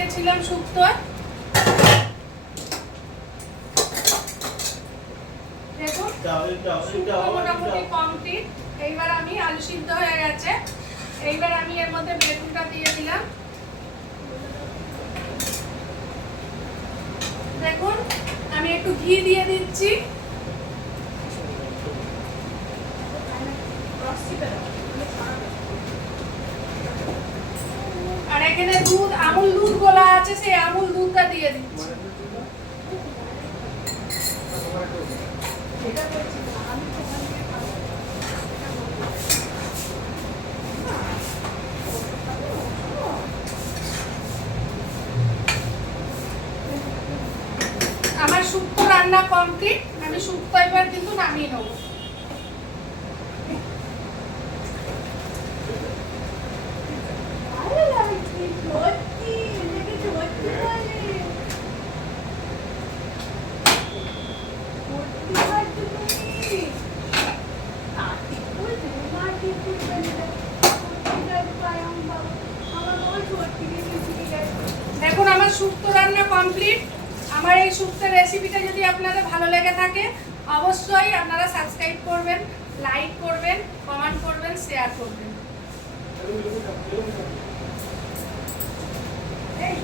দিয়েছিলাম শুক্তোয়। দেখুন শুক্তো মোটামুটি কমপ্লিট। এইবার আমি আলু সিদ্ধ হয়ে গেছে, এইবার আমি এর মধ্যে বেগুনটা দিয়ে দিলাম। দেখুন আমি একটু ঘি দিয়ে দিচ্ছি, আর এখানে দুধ, আমুল দুধ গোলা আছে, সেই আমুল দুধটা দিয়ে দিচ্ছি। আমার শুক্তো রান্না কমপ্লিট, আমি শুক্তো এবার কিন্তু নামিয়ে নেব। দেখুন আমার শুক্তো রান্না কমপ্লিট। আমার এই শুক্তোর রেসিপিটা যদি আপনাদের ভালো লেগে থাকে অবশ্যই আপনারা সাবস্ক্রাইব করবেন, লাইক করবেন, কমেন্ট করবেন, শেয়ার করবেন। এই